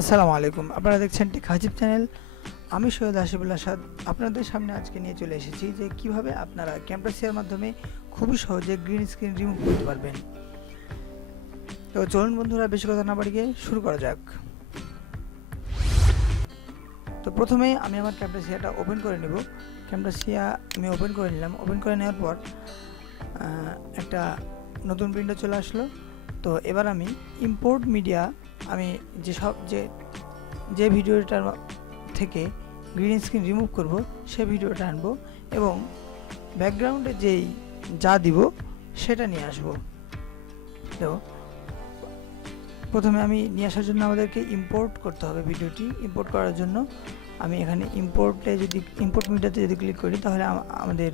আসসালামু আলাইকুম। আপনারা দেখছেন টেকহাসিব চ্যানেল। আমি সৈয়দ হাসিবুল আসাদ আপনাদের সামনে আজকে নিয়ে চলে এসেছি যে কিভাবে আপনারা ক্যামটাসিয়ার মাধ্যমে খুবই সহজে গ্রিন স্ক্রিন রিমুভ করতে পারবেন। তো চলুন বন্ধুরা, বেশি কথা না বাড়িয়ে শুরু করা যাক। তো প্রথমে আমি আমার ক্যামটাসিয়াটা ওপেন করে নেব। ক্যামটাসিয়া আমি ওপেন করে নিলাম। ওপেন করে নেওয়ার পর একটা নতুন উইন্ডো চলে আসলো। তো এবার আমি ইম্পোর্ট মিডিয়া, আমি যে ভিডিওটার থেকে গ্রিন স্ক্রিন রিমুভ করব সেই ভিডিওটা আনব এবং ব্যাকগ্রাউন্ডে যা দিব সেটা নিয়ে আসব। তো প্রথমে আমি নিয়ে আসার জন্য আমাদেরকে ইম্পোর্ট করতে হবে। ভিডিওটি ইম্পোর্ট করার জন্য আমি এখানে ইম্পোর্ট মিডিয়াতে যদি ক্লিক করি তাহলে আমাদের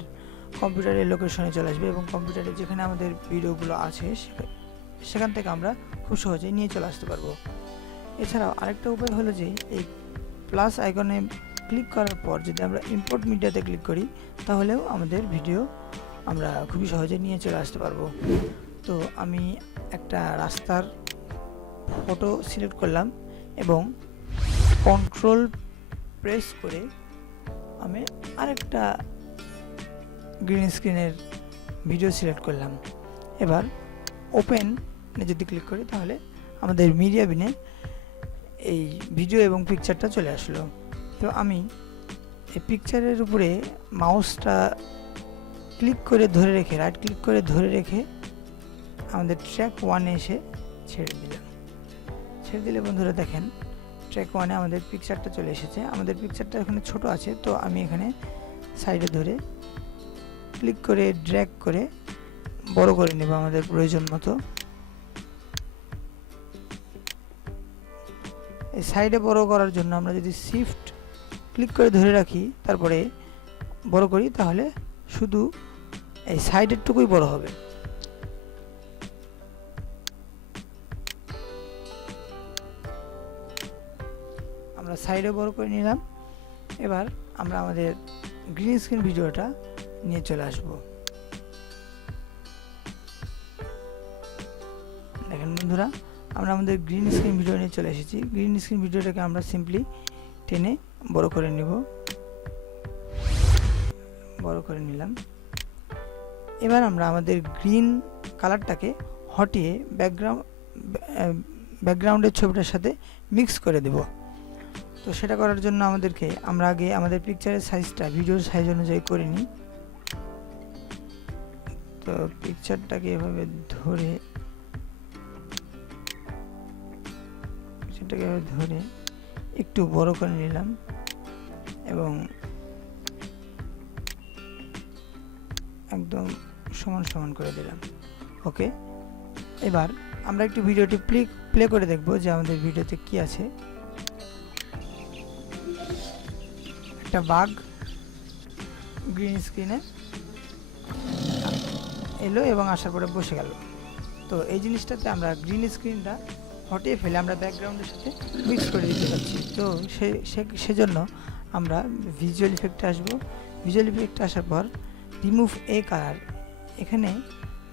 কম্পিউটারের লোকেশনে চলে আসবে এবং কম্পিউটারে যেখানে আমাদের ভিডিওগুলো আছে সেখান থেকে আমরা খুব সহজেই নিয়ে চলে আসতে পারবো। এছাড়াও আরেকটা উপায় হলো যে এই প্লাস আইকনে ক্লিক করার পর যদি আমরা ইম্পোর্ট মিডিয়াতে ক্লিক করি তাহলেও আমাদের ভিডিও আমরা খুবই সহজে নিয়ে চলে আসতে পারবো। তো আমি একটা রাস্তার ফটো সিলেক্ট করলাম এবং কন্ট্রোল প্রেস করে আমি আরেকটা গ্রিন স্ক্রিনের ভিডিও সিলেক্ট করলাম। এবার ওপেন যদি ক্লিক করি তাহলে আমাদের মিডিয়া বিনে এই ভিডিও এবং পিকচারটা চলে আসলো। তো আমি এই পিকচারের উপরে মাউসটা ক্লিক করে ধরে রেখে রাইট ক্লিক করে ধরে রেখে আমাদের ট্র্যাক 1-এ এসে ছেড়ে দিলে বন্ধুরা দেখেন ট্র্যাক 1-এ আমাদের পিকচারটা চলে এসেছে। আমাদের পিকচারটা এখানে ছোট আছে, তো আমি এখানে সাইডে ধরে ক্লিক করে ড্র্যাগ করে বড় করে নেব আমাদের প্রয়োজন মতো। এই সাইডে বড় করার জন্য আমরা যদি শিফট ক্লিক করে ধরে রাখি তারপরে বড় করি তাহলে শুধু এই সাইডের টুকুই বড় হবে। আমরা সাইডে বড় করে নিলাম। এবার আমরা আমাদের গ্রিন স্ক্রিন ভিডিওটা নিয়ে চলে আসব। দেখেন বন্ধুরা, আমরা আমাদের গ্রিন স্ক্রিন ভিডিও নিয়ে চলে এসেছি। গ্রিন স্ক্রিন ভিডিওটাকে আমরা সিম্পলি টেনে বড় করে নিব। বড় করে নিলাম। এবার আমরা আমাদের গ্রিন কালারটাকে হটিয়ে ব্যাকগ্রাউন্ডের ছবিটার সাথে মিক্স করে দেব। তো সেটা করার জন্য আমরা আগে আমাদের পিকচারের সাইজটা ভিডিওর সাইজ অনুযায়ী করে নিই। তো পিকচারটাকে এভাবে ধরে একটু বড় করে নিলাম এবং একদম সমান করে দিলাম। ওকে, এবার আমরা একটু ভিডিওটি প্লে করে দেখব যে আমাদের ভিডিওতে কি আছে। একটা বাঘ গ্রিন স্ক্রিনে এলো এবং আসার পরে বসে গেল। তো এই জিনিসটাতে আমরা গ্রিন স্ক্রিনটা হটিয়ে ফেলে আমরা ব্যাকগ্রাউন্ডের সাথে মিক্স করে দিতে পারছি। তো সেজন্য আমরা ভিজুয়াল ইফেক্টে আসবো। ভিজুয়াল ইফেক্টে আসার পর রিমুভ এ কালার, এখানে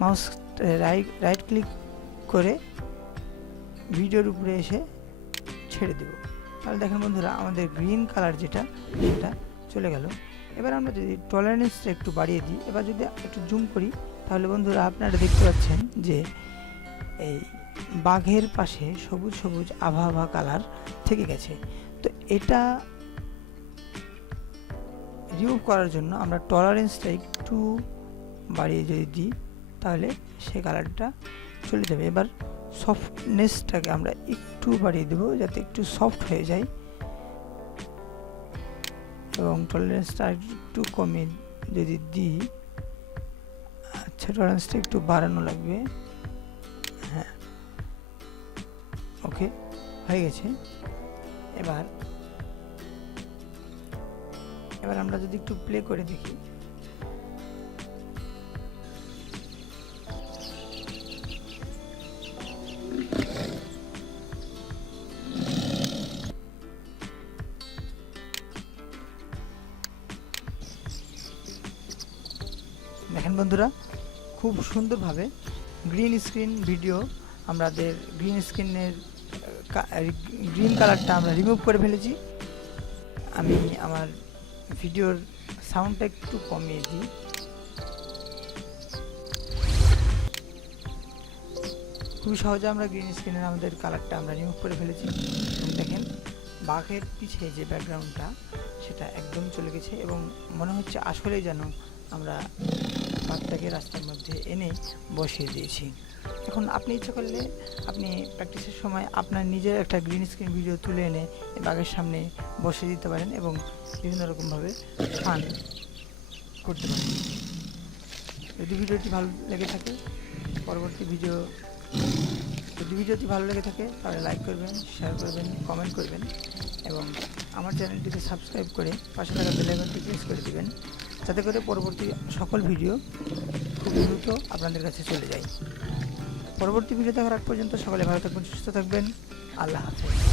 মাউস রাইট ক্লিক করে ভিডিওর উপরে এসে ছেড়ে দেব। তাহলে দেখেন বন্ধুরা আমাদের গ্রিন কালার সেটা চলে গেল। এবার আমরা যদি টলারেন্সটা একটু বাড়িয়ে দিই, এবার যদি একটু জুম করি তাহলে বন্ধুরা আপনারা দেখতে পাচ্ছেন যে এই বাঘের পাশে সবুজ আভা কালার থেকে গেছে। তো এটা রিমুভ করার জন্য আমরা টলারেন্সটা একটু বাড়িয়ে যদি দিই তাহলে সেই কালারটা চলে যাবে। এবার সফটনেসটাকে আমরা একটু বাড়িয়ে দেব যাতে একটু সফট হয়ে যায় এবং টলারেন্সটা একটু কমিয়ে যদি দিই, আচ্ছা টলারেন্সটা একটু বাড়ানো লাগবে। হ্যাঁ, ওকে, হয়ে গেছে। এবার আমরা যদি একটু প্লে করে দেখি, দেখেন বন্ধুরা খুব সুন্দরভাবে গ্রিন স্ক্রিন ভিডিও আমাদের গ্রিন স্ক্রিনের গ্রিন কালারটা আমরা রিমুভ করে ফেলেছি। আমি আমার ভিডিওর সাউন্ডটা একটু কমিয়ে দিই। খুবই সহজে আমরা গ্রিন স্ক্রিনের আমাদের কালারটা আমরা রিমুভ করে ফেলেছি। এবং দেখেন বাঘের পিছে যে ব্যাকগ্রাউন্ডটা সেটা একদম চলে গেছে এবং মনে হচ্ছে আসলেই যেন আমরা বাঘটাকে রাস্তার মধ্যে এনে বসিয়ে দিয়েছি। এখন আপনি ইচ্ছা করলে আপনি প্র্যাকটিসের সময় আপনার নিজের একটা গ্রিন স্ক্রিন ভিডিও তুলে এনে বাঘের সামনে বসিয়ে দিতে পারেন এবং বিভিন্ন রকমভাবে ফান করতে পারেন। যদি ভিডিওটি ভালো লেগে থাকে যদি ভিডিওটি ভালো লেগে থাকে তাহলে লাইক করবেন, শেয়ার করবেন, কমেন্ট করবেন এবং আমার চ্যানেলটিকে সাবস্ক্রাইব করে পাশে থাকা বেল আইকনটি প্রেস করে দিবেন, যাতে করে পরবর্তী সকল ভিডিও খুব দ্রুত আপনাদের কাছে চলে যায়। পরবর্তী ভিডিও দেখার আগ পর্যন্ত সকলে ভালো থাকবেন, সুস্থ থাকবেন। আল্লাহ হাফেজ।